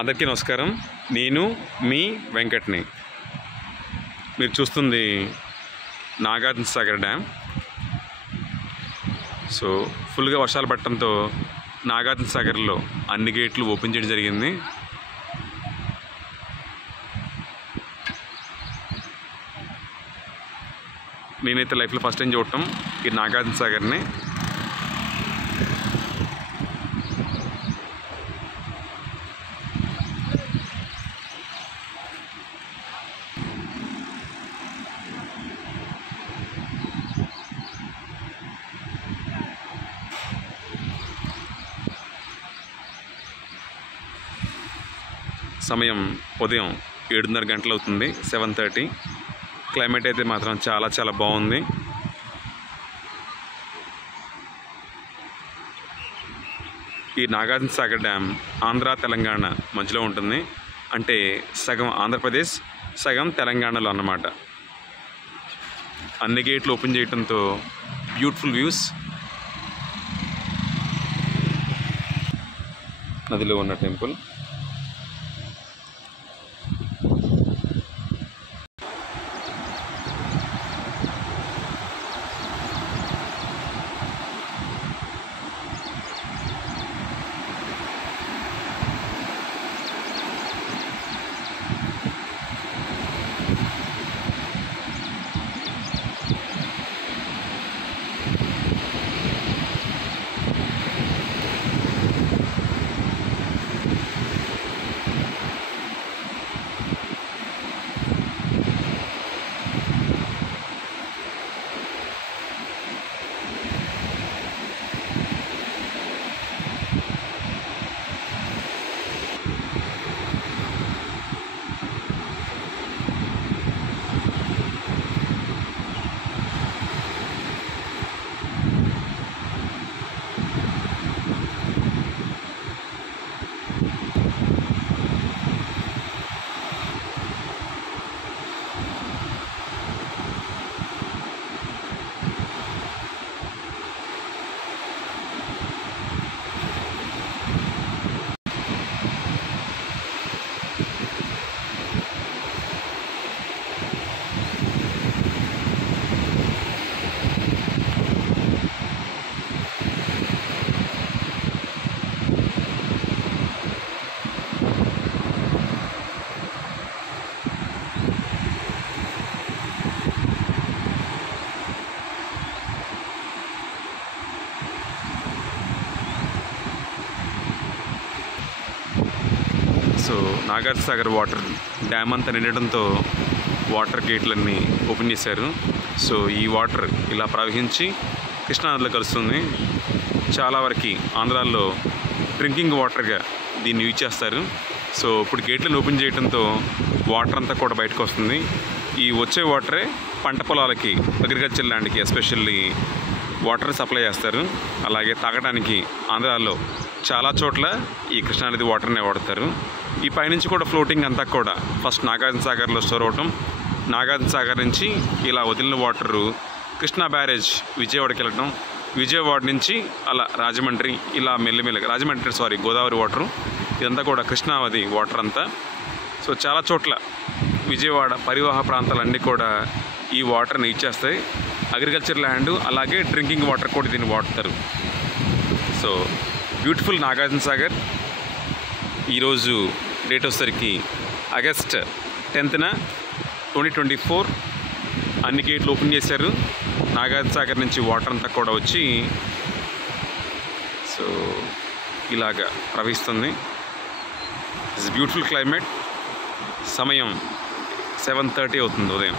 అందరికీ నమస్కారం. నేను మీ వెంకట్ని. మీరు చూస్తుంది నాగార్జునసాగర్ డ్యామ్. సో ఫుల్గా వర్షాలు పడటంతో నాగార్జునసాగర్లో అన్ని గేట్లు ఓపెన్ చేయడం జరిగింది. నేనైతే లైఫ్లో ఫస్ట్ టైం చూడటం ఈ నాగార్జునసాగర్ని. సమయం ఉదయం 7:30 గంటలు అవుతుంది, 7:30. క్లైమేట్ అయితే మాత్రం చాలా చాలా బాగుంది. ఈ నాగార్జునసాగర్ డ్యామ్ ఆంధ్ర తెలంగాణ మధ్యలో ఉంటుంది. అంటే సగం ఆంధ్రప్రదేశ్, సగం తెలంగాణలో అన్నమాట. అన్ని గేట్లు ఓపెన్ చేయడంతో బ్యూటిఫుల్ వ్యూస్. నదిలో ఉన్న temple. So Nagarjunasagar water dam అంతా నిండడంతో వాటర్ గేట్లన్నీ ఓపెన్ చేశారు. సో ఈ వాటర్ ఇలా ప్రవహించి కృష్ణానదిలో కలుస్తుంది. చాలా వరకు ఆంధ్రాలో డ్రింకింగ్ వాటర్గా దీన్ని యూజ్ చేస్తారు. సో ఇప్పుడు గేట్లను ఓపెన్ చేయడంతో వాటర్ అంతా కూడా బయటకు వస్తుంది. ఈ వచ్చే వాటరే పంట పొలాలకి, అగ్రికల్చర్ ల్యాండ్కి ఎస్పెషల్లీ వాటర్ సప్లై చేస్తారు. అలాగే తాగడానికి ఆంధ్రాలో చాలా చోట్ల ఈ కృష్ణానది వాటర్నే వాడతారు. ఈ పైనుంచి కూడా ఫ్లోటింగ్ అంతా కూడా ఫస్ట్ నాగార్జునసాగర్లో స్టోర్ అవటం, నాగార్జునసాగర్ నుంచి ఇలా వదిలిన వాటరు కృష్ణా బ్యారేజ్ విజయవాడకి వెళ్ళటం, విజయవాడ నుంచి అలా రాజమండ్రి, ఇలా మెల్లిమెల్లిగా గోదావరి వాటరు ఇదంతా కూడా కృష్ణానది వాటర్ అంతా. సో చాలా చోట్ల విజయవాడ పరివాహ ప్రాంతాలన్నీ కూడా ఈ వాటర్ని ఇచ్చేస్తాయి. అగ్రికల్చర్ ల్యాండ్ అలాగే డ్రింకింగ్ వాటర్ కూడా దీన్ని వాడతారు. So beautiful Nagarjunasagar. ఈరోజు డేట్ వచ్చేసరికి ఆగస్ట్ 10th, 2024. అన్ని గేట్లు ఓపెన్ చేశారు. నాగార్జునసాగర్ నుంచి వాటర్ అంతా కూడా వచ్చి సో ఇలాగా ప్రవహిస్తుంది. It's beautiful climate. సమయం 7:30 అవుతుంది ఉదయం.